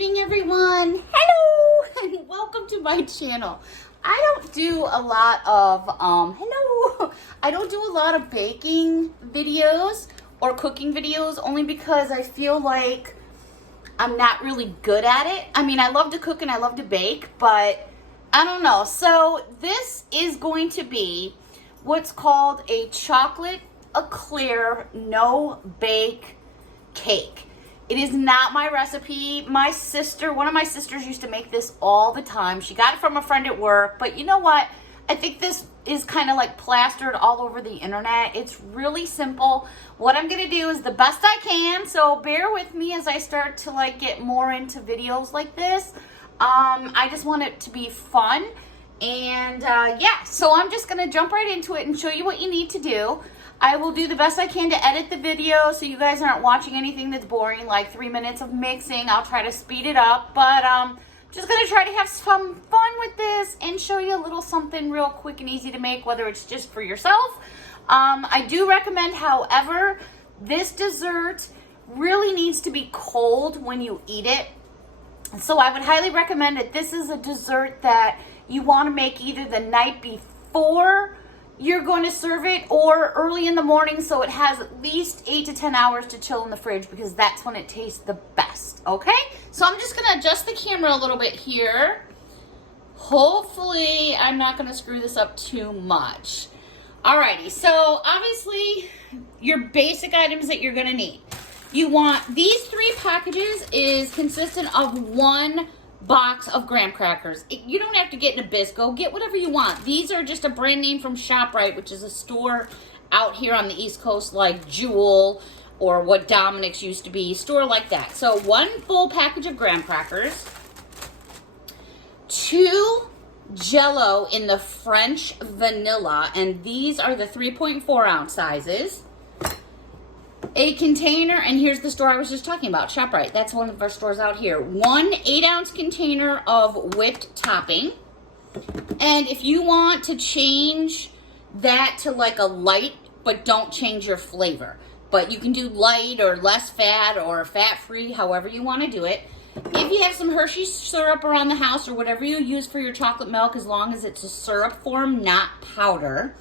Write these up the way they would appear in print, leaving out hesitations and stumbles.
evening, everyone. Hello, and welcome to my channel. I don't do a lot of, I don't do a lot of baking videos or cooking videos only because I feel like I'm not really good at it. I mean, I love to cook and I love to bake, but I don't know. So this is going to be what's called a chocolate eclair no bake cake. It is not my recipe. My sister, one of my sisters used to make this all the time. She got it from a friend at work, but you know what? I think this is kind of like plastered all over the internet. It's really simple. What I'm gonna do is the best I can, so bear with me as I start to like get more into videos like this. I just want it to be fun. And yeah, so I'm just gonna jump right into it and show you what you need to do. I will do the best I can to edit the video so you guys aren't watching anything that's boring, like 3 minutes of mixing. I'll try to speed it up, but just gonna try to have some fun with this and show you a little something real quick and easy to make, whether it's just for yourself. I do recommend, however, this dessert really needs to be cold when you eat it. So I would highly recommend that this is a dessert that you want to make either the night before you're going to serve it or early in the morning, so it has at least 8 to 10 hours to chill in the fridge, because that's when it tastes the best. Okay, so I'm just going to adjust the camera a little bit here. Hopefully I'm not going to screw this up too much. Alrighty, so obviously your basic items that you're going to need. You want these 3 packages is consistent of 1 box of graham crackers. You don't have to get Nabisco. Get whatever you want. These are just a brand name from ShopRite, which is a store out here on the East Coast like Jewel or what Dominic's used to be, store like that. So 1 full package of graham crackers, 2 Jello in the French vanilla, and these are the 3.4 ounce sizes. A container, and here's the store I was just talking about, ShopRite. That's one of our stores out here. 1 8-ounce container of whipped topping. And if you want to change that to like a light, but don't change your flavor. But you can do light or less fat or fat-free, however you want to do it. If you have some Hershey's syrup around the house or whatever you use for your chocolate milk, as long as it's a syrup form, not powder.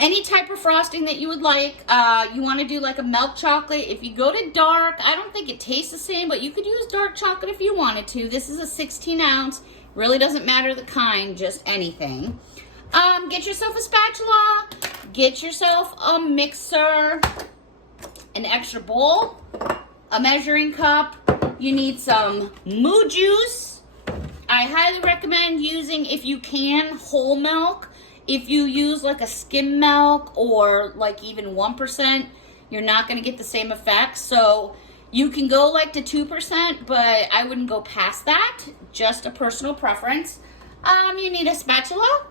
Any type of frosting that you would like. You want to do like a milk chocolate. If you go to dark, I don't think it tastes the same, but you could use dark chocolate if you wanted to. This is a 16 ounce. Really doesn't matter the kind, just anything. Get yourself a spatula. Get yourself a mixer. An extra bowl. A measuring cup. You need some moo juice. I highly recommend using, if you can, whole milk. If you use like a skim milk or like even 1%, you're not going to get the same effect. So you can go like to 2%, but I wouldn't go past that. Just a personal preference. You need a spatula,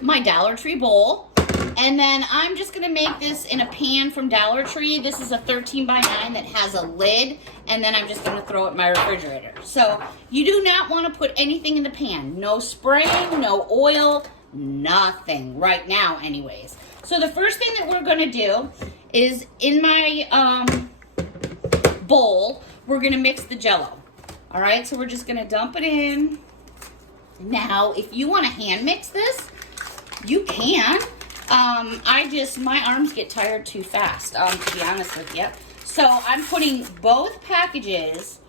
my Dollar Tree bowl, and then I'm just going to make this in a pan from Dollar Tree. This is a 13 by 9 that has a lid, and then I'm just going to throw it in my refrigerator. So you do not want to put anything in the pan. No spraying, no oil, nothing right now anyways. So the first thing that we're going to do is in my bowl, we're going to mix the Jello. All right, so we're just going to dump it in. Now, if you want to hand mix this, you can. My arms get tired too fast, to be honest with you. So I'm putting both packages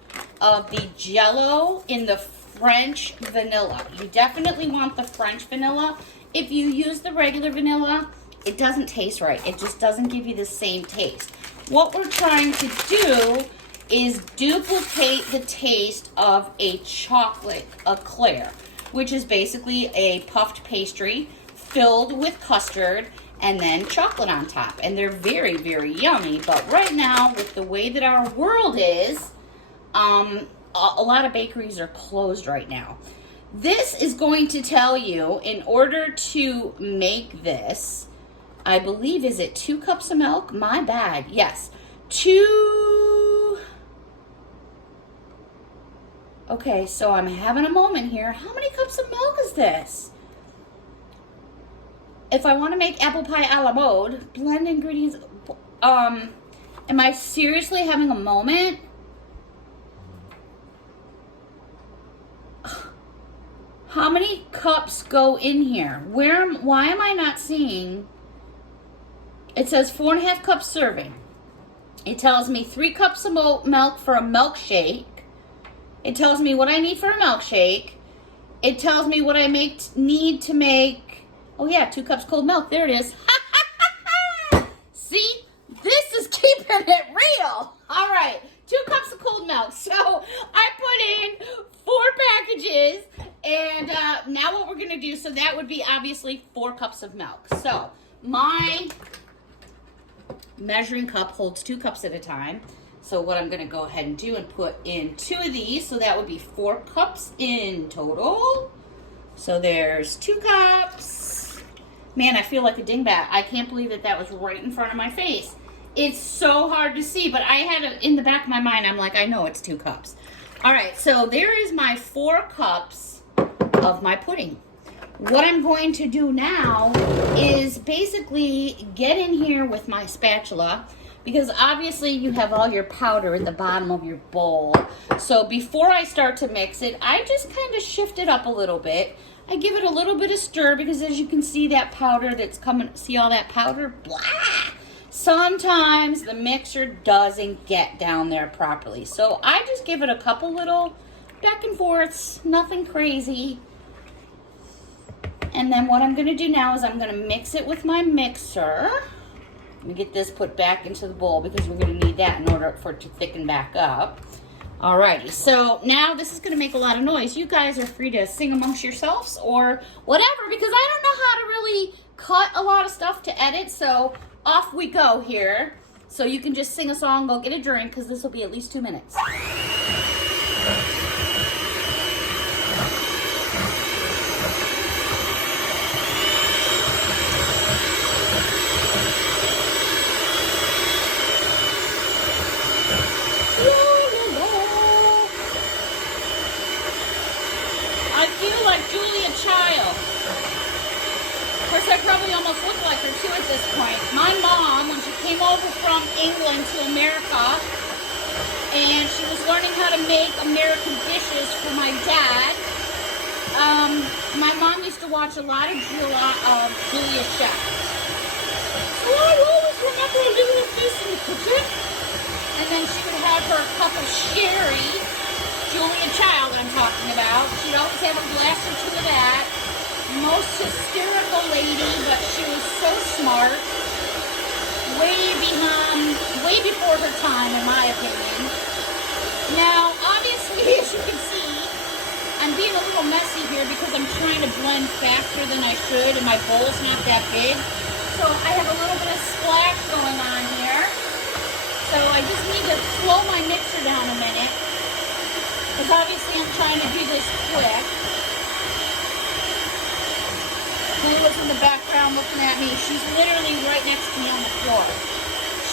of the Jello in the French vanilla. You definitely want the French vanilla. If you use the regular vanilla, it doesn't taste right. It just doesn't give you the same taste. What we're trying to do is duplicate the taste of a chocolate eclair, which is basically a puffed pastry filled with custard and then chocolate on top. And they're very, very yummy. But right now, with the way that our world is, a lot of bakeries are closed right now. This is going to tell you, in order to make this, I believe, is it 2 cups of milk? My bad. Yes. 2. Okay, so I'm having a moment here. How many cups of milk is this? If I want to make apple pie a la mode, blend ingredients. Am I seriously having a moment? How many cups go in here? Why am I not seeing? It says 4.5 cups serving. It tells me 3 cups of milk for a milkshake. It tells me what I need for a milkshake. It tells me what I need to make. Oh yeah, 2 cups cold milk. There it is. See, this is keeping it real. All right, 2 cups of cold milk. So I put in 4 packages, and now what we're gonna do, so that would be obviously 4 cups of milk. So my measuring cup holds 2 cups at a time. So what I'm gonna go ahead and do and put in 2 of these, so that would be 4 cups in total. So there's 2 cups. Man, I feel like a dingbat. I can't believe that was right in front of my face. It's so hard to see, but I had it in the back of my mind. I'm like, I know it's 2 cups. All right, so there is my 4 cups of my pudding. What I'm going to do now is basically get in here with my spatula, because obviously you have all your powder at the bottom of your bowl. So before I start to mix it, I just kind of shift it up a little bit. I give it a little bit of stir, because as you can see, that powder that's coming, see all that powder? Blah! Sometimes the mixer doesn't get down there properly. So I just give it a couple little back and forths, nothing crazy. And then what I'm gonna do now is I'm gonna mix it with my mixer. Let me get this put back into the bowl, because we're going to need that in order for it to thicken back up. Alrighty, so now this is going to make a lot of noise. You guys are free to sing amongst yourselves or whatever, because I don't know how to really cut a lot of stuff to edit, so off we go here. So you can just sing a song, go get a drink, because this will be at least 2 minutes. I probably almost look like her too at this point. My mom, when she came over from England to America, and she was learning how to make American dishes for my dad, my mom used to watch a lot of Julia Chef. So I always remember a little of this in the kitchen. And then she would have her cup of sherry, Julia Child I'm talking about. She'd always have a glass or 2 of that. Most hysterical lady, but she was so smart. Way before her time, in my opinion. Now, obviously, as you can see, I'm being a little messy here because I'm trying to blend faster than I should, and my bowl's not that big. So I have a little bit of splash going on here. So I just need to slow my mixer down a minute, because obviously I'm trying to do this quick. Who was in the background looking at me? She's literally right next to me on the floor.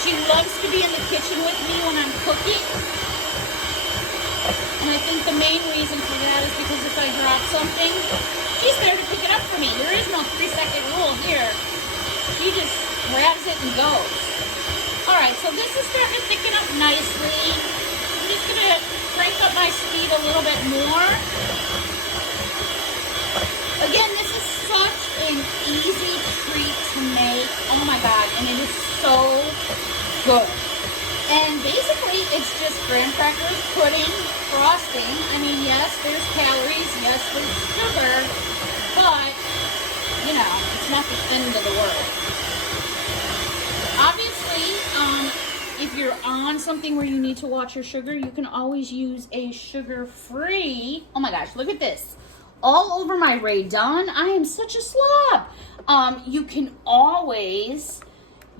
She loves to be in the kitchen with me when I'm cooking. And I think the main reason for that is because if I drop something, she's there to pick it up for me. There is no 3-second rule here. She just grabs it and goes. Alright, so this is starting to thicken up nicely. I'm just going to crank up my speed a little bit more. Again, this is such an easy treat to make. Oh my god, and it is so good. And basically, it's just graham crackers, pudding, frosting. I mean, yes, there's calories, yes, there's sugar, but, you know, it's not the end of the world. Obviously, if you're on something where you need to watch your sugar, you can always use a sugar-free. Oh my gosh, look at this. All over my Rae Dunn. I am such a slob. You can always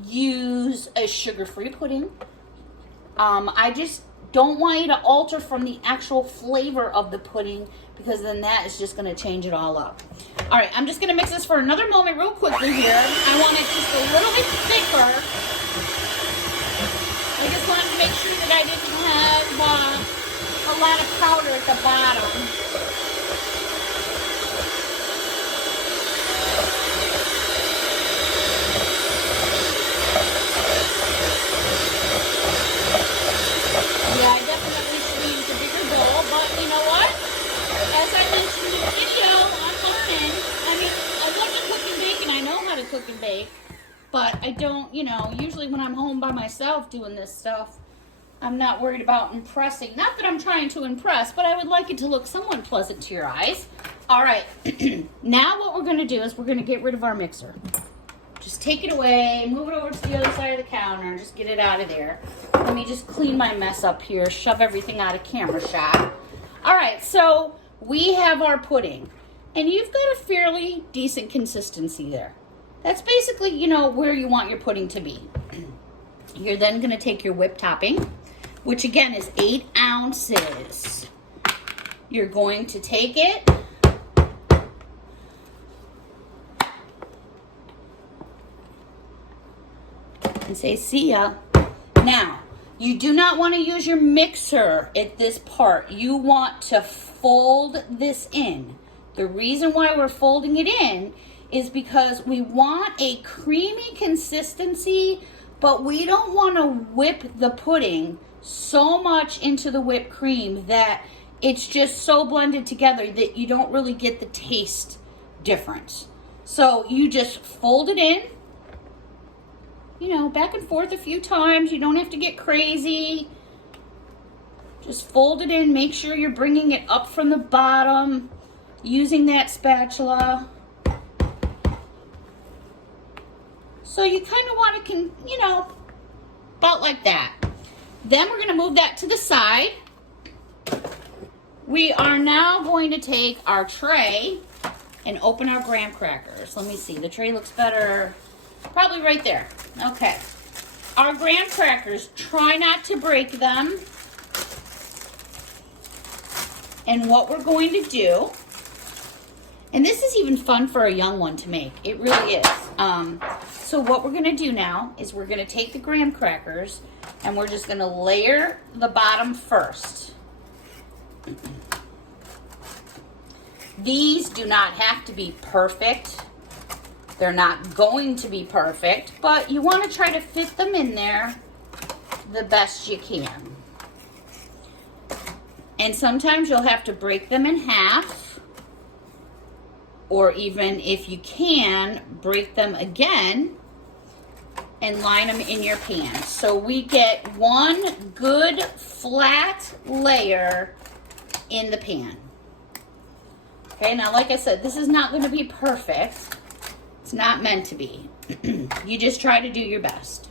use a sugar-free pudding. I just don't want you to alter from the actual flavor of the pudding, because then that is just going to change it all up. All right, I'm just going to mix this for another moment real quickly here. I want it just a little bit thicker. I just wanted to make sure that I didn't have a lot of powder at the bottom. Yeah, I definitely should use a bigger bowl, but you know what? As I mentioned in the video, but I don't, you know, usually when I'm home by myself doing this stuff, I'm not worried about impressing. Not that I'm trying to impress, but I would like it to look somewhat pleasant to your eyes. All right, now what we're gonna do is we're gonna get rid of our mixer. Just take it away, move it over to the other side of the counter, and just get it out of there. Let me just clean my mess up here, shove everything out of camera shot. All right, so we have our pudding, and you've got a fairly decent consistency there. That's basically, you know, where you want your pudding to be. You're then gonna take your whipped topping, which again is 8 ounces. You're going to take it and say, see ya. Now, you do not want to use your mixer at this part. You want to fold this in. The reason why we're folding it in is because we want a creamy consistency, but we don't want to whip the pudding so much into the whipped cream that it's just so blended together that you don't really get the taste difference. So you just fold it in, you know, back and forth a few times. You don't have to get crazy. Just fold it in. Make sure you're bringing it up from the bottom using that spatula. So you kind of want to, you know, about like that. Then we're going to move that to the side. We are now going to take our tray and open our graham crackers. Let me see. The tray looks better. Probably right there. Okay. Our graham crackers, try not to break them. And what we're going to do, and this is even fun for a young one to make. It really is. So what we're going to do now is we're going to take the graham crackers and we're just going to layer the bottom first. These do not have to be perfect. They're not going to be perfect, but you want to try to fit them in there the best you can. And sometimes you'll have to break them in half, or even if you can, break them again and line them in your pan. So we get one good flat layer in the pan. Okay, now like I said, this is not going to be perfect. It's not meant to be. You just try to do your best.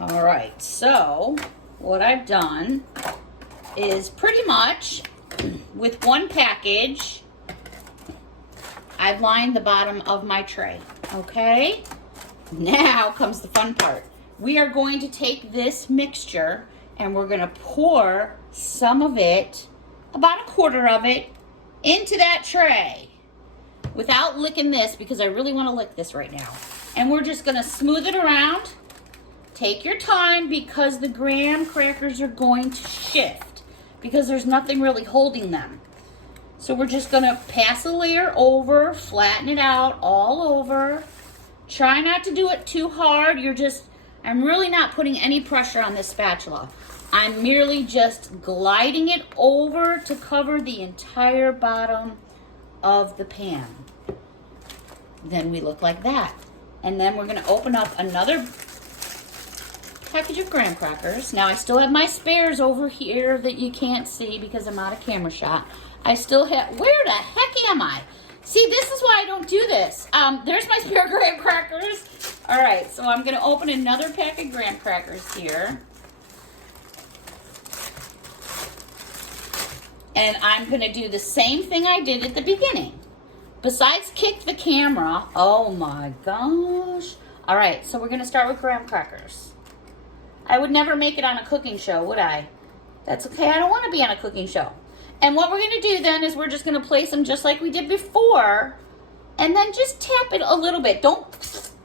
All right, so what I've done is pretty much with one package, I've lined the bottom of my tray, okay? Now comes the fun part. We are going to take this mixture and we're gonna pour some of it, about a quarter of it, into that tray without licking this, because I really wanna lick this right now. And we're just gonna smooth it around. Take your time because the graham crackers are going to shift because there's nothing really holding them. So we're just gonna pass a layer over, flatten it out all over. Try not to do it too hard. I'm really not putting any pressure on this spatula. I'm merely just gliding it over to cover the entire bottom of the pan. Then we look like that. And then we're gonna open up another package of graham crackers. Now I still have my spares over here that you can't see because I'm out of camera shot. I still have, where the heck am I? See, this is why I don't do this. There's my spare graham crackers. All right, so I'm gonna open another pack of graham crackers here. And I'm gonna do the same thing I did at the beginning. Besides kick the camera, oh my gosh. All right, so we're gonna start with graham crackers. I would never make it on a cooking show, would I? That's okay, I don't wanna be on a cooking show. And what we're gonna do then is we're just gonna place them just like we did before, and then just tap it a little bit. Don't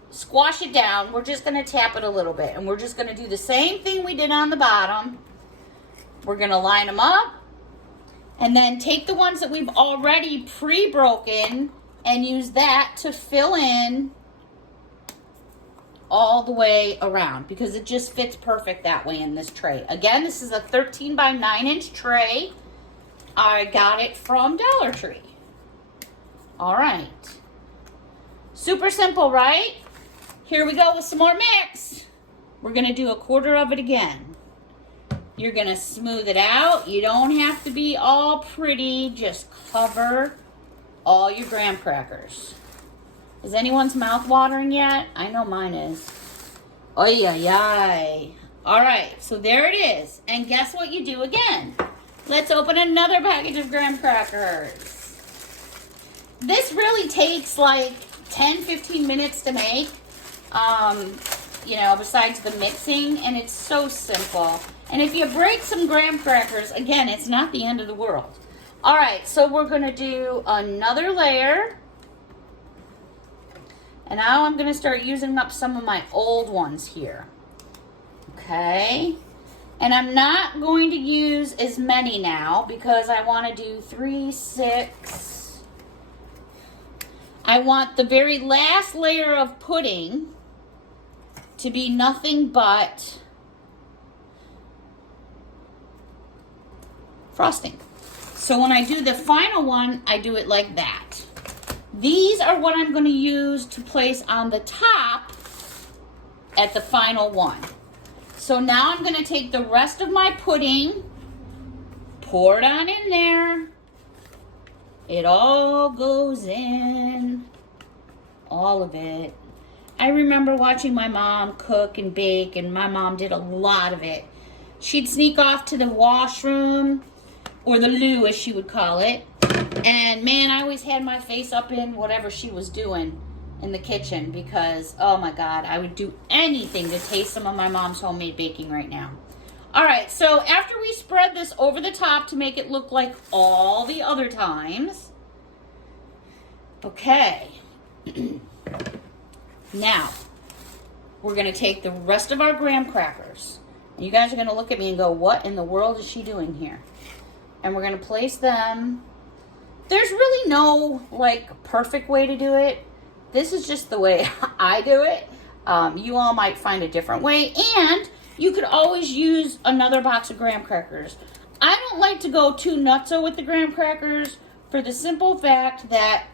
squash it down, we're just gonna tap it a little bit. And we're just gonna do the same thing we did on the bottom. We're gonna line them up, and then take the ones that we've already pre-broken and use that to fill in all the way around because it just fits perfect that way in this tray. Again, this is a 13 by 9 inch tray. I got it from Dollar Tree. All right. Super simple, right? Here we go with some more mix. We're gonna do a quarter of it again. You're gonna smooth it out. You don't have to be all pretty. Just cover all your graham crackers. Is anyone's mouth watering yet? I know mine is. Oy, ay, ay. All right, so there it is. And guess what you do again? Let's open another package of graham crackers. This really takes like 10-15 minutes to make, you know, besides the mixing, and it's so simple. And if you break some graham crackers, again, it's not the end of the world. All right, so we're gonna do another layer. And now I'm gonna start using up some of my old ones here. Okay, and I'm not going to use as many now because I wanna do 3, 6. I want the very last layer of pudding to be nothing but frosting. So when I do the final one, I do it like that. These are what I'm going to use to place on the top at the final one. So now I'm going to take the rest of my pudding, pour it on in there. It all goes in, all of it. I remember watching my mom cook and bake, and my mom did a lot of it. She'd sneak off to the washroom, or the loo as she would call it. And man, I always had my face up in whatever she was doing in the kitchen because, oh my God, I would do anything to taste some of my mom's homemade baking right now. All right, so after we spread this over the top to make it look like all the other times, okay. Now, we're gonna take the rest of our graham crackers. And you guys are gonna look at me and go, what in the world is she doing here? And we're gonna place them. There's really no like perfect way to do it. This is just the way I do it. You all might find a different way, and you could always use another box of graham crackers. I don't like to go too nutso with the graham crackers for the simple fact that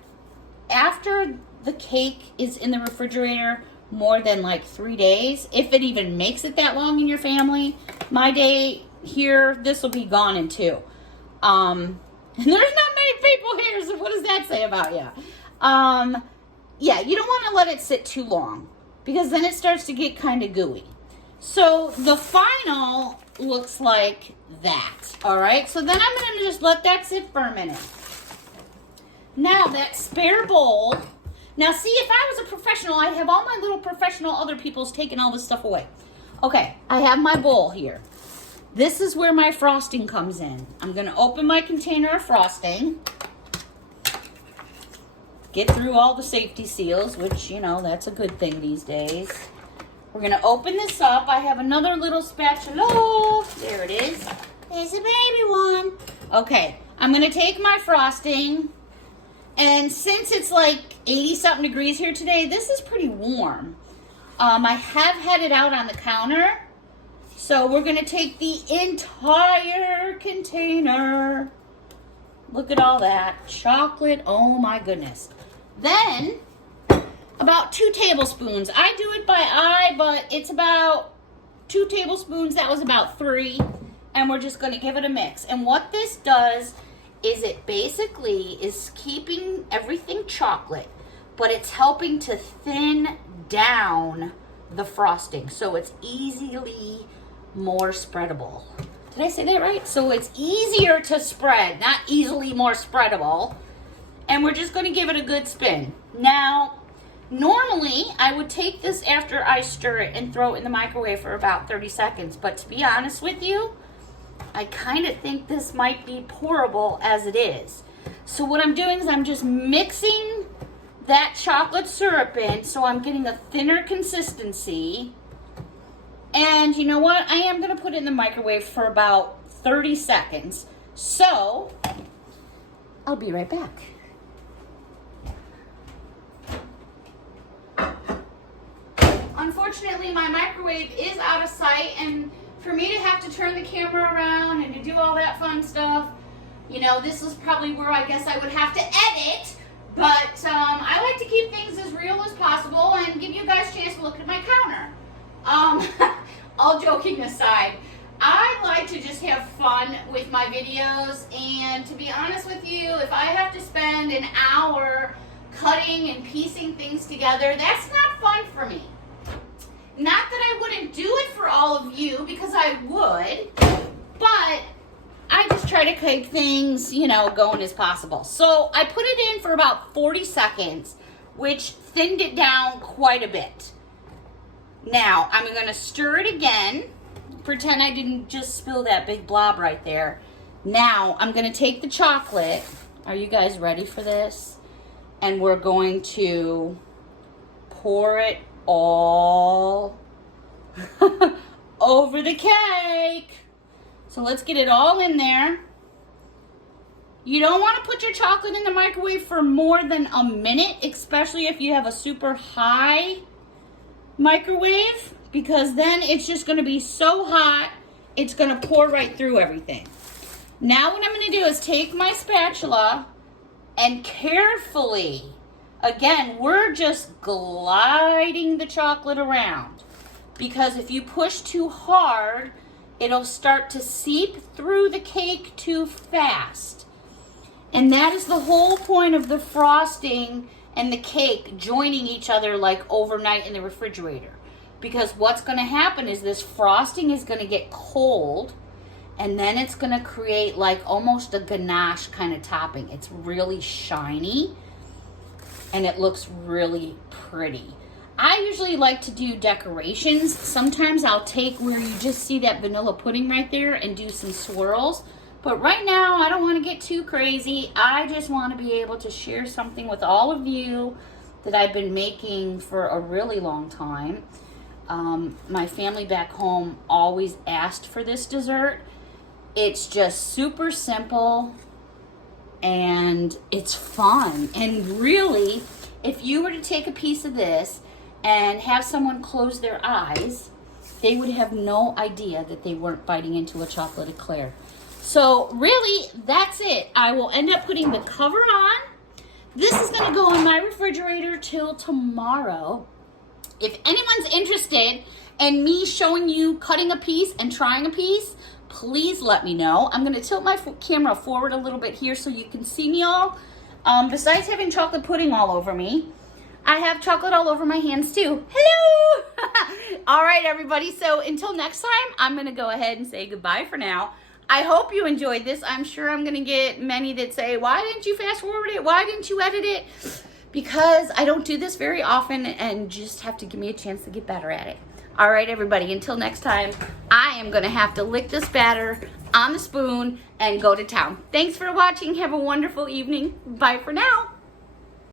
after the cake is in the refrigerator more than like 3 days, if it even makes it that long in your family, my day here, this will be gone in 2. And there's not many people here, so what does that say about you? Yeah, you don't want to let it sit too long because then it starts to get kind of gooey. So the final looks like that, all right? So then I'm going to just let that sit for a minute. Now that spare bowl, now see, if I was a professional, I'd have all my little professional other people's taking all this stuff away. Okay, I have my bowl here. This is where my frosting comes in. I'm going to open my container of frosting. Get through all the safety seals, which, you know, that's a good thing these days. We're going to open this up. I have another little spatula. There it is. There's a baby one. Okay, I'm going to take my frosting. And since it's like 80-something degrees here today, this is pretty warm. I have had it out on the counter. So we're going to take the entire container. Look at all that. Chocolate. Oh my goodness. Then, about 2 tablespoons. I do it by eye, but it's about 2 tablespoons. That was about 3. And we're just going to give it a mix. And what this does is it basically is keeping everything chocolate, but it's helping to thin down the frosting. So it's easily more spreadable. Did I say that right? So it's easier to spread, not easily more spreadable. And we're just going to give it a good spin. Now, normally I would take this after I stir it and throw it in the microwave for about 30 seconds. But to be honest with you, I kind of think this might be pourable as it is. So what I'm doing is I'm just mixing that chocolate syrup in so I'm getting a thinner consistency. And you know what? I am going to put it in the microwave for about 30 seconds. So, I'll be right back. Unfortunately, my microwave is out of sight, and for me to have to turn the camera around and to do all that fun stuff, you know, this is probably where I guess I would have to edit But I like to keep things as real as possible and give you guys a chance to look at my counter. All joking aside, I like to just have fun with my videos, and to be honest with you, if I have to spend an hour cutting and piecing things together, that's not fun for me. Not that I wouldn't do it for all of you, because I would, but I just try to keep things, you know, going as possible. So I put it in for about 40 seconds, which thinned it down quite a bit. Now, I'm going to stir it again. Pretend I didn't just spill that big blob right there. Now, I'm going to take the chocolate. Are you guys ready for this? And we're going to pour it all over the cake. So let's get it all in there. You don't want to put your chocolate in the microwave for more than a minute, especially if you have a super high microwave, because then it's just going to be so hot, it's going to pour right through everything. Now what I'm going to do is take my spatula and carefully, again, we're just gliding the chocolate around, because if you push too hard, it'll start to seep through the cake too fast. And that is the whole point of the frosting and the cake joining each other like overnight in the refrigerator. Because what's going to happen is this frosting is going to get cold, and then it's going to create like almost a ganache kind of topping. It's really shiny, and it looks really pretty. I usually like to do decorations. Sometimes I'll take where you just see that vanilla pudding right there and do some swirls. But right now, I don't want to get too crazy. I just want to be able to share something with all of you that I've been making for a really long time. My family back home always asked for this dessert. It's just super simple and it's fun. And really, if you were to take a piece of this and have someone close their eyes, they would have no idea that they weren't biting into a chocolate eclair. So really, that's it. I will end up putting the cover on. This is going to go in my refrigerator till tomorrow. If anyone's interested in me showing you cutting a piece and trying a piece, please let me know. I'm going to tilt my camera forward a little bit here so you can see me all. Besides having chocolate pudding all over me, I have chocolate all over my hands too. Hello! All right, everybody. So until next time, I'm going to go ahead and say goodbye for now. I hope you enjoyed this. I'm sure I'm going to get many that say, why didn't you fast forward it? Why didn't you edit it? Because I don't do this very often and just have to give me a chance to get better at it. All right, everybody. Until next time, I am going to have to lick this batter on the spoon and go to town. Thanks for watching. Have a wonderful evening. Bye for now.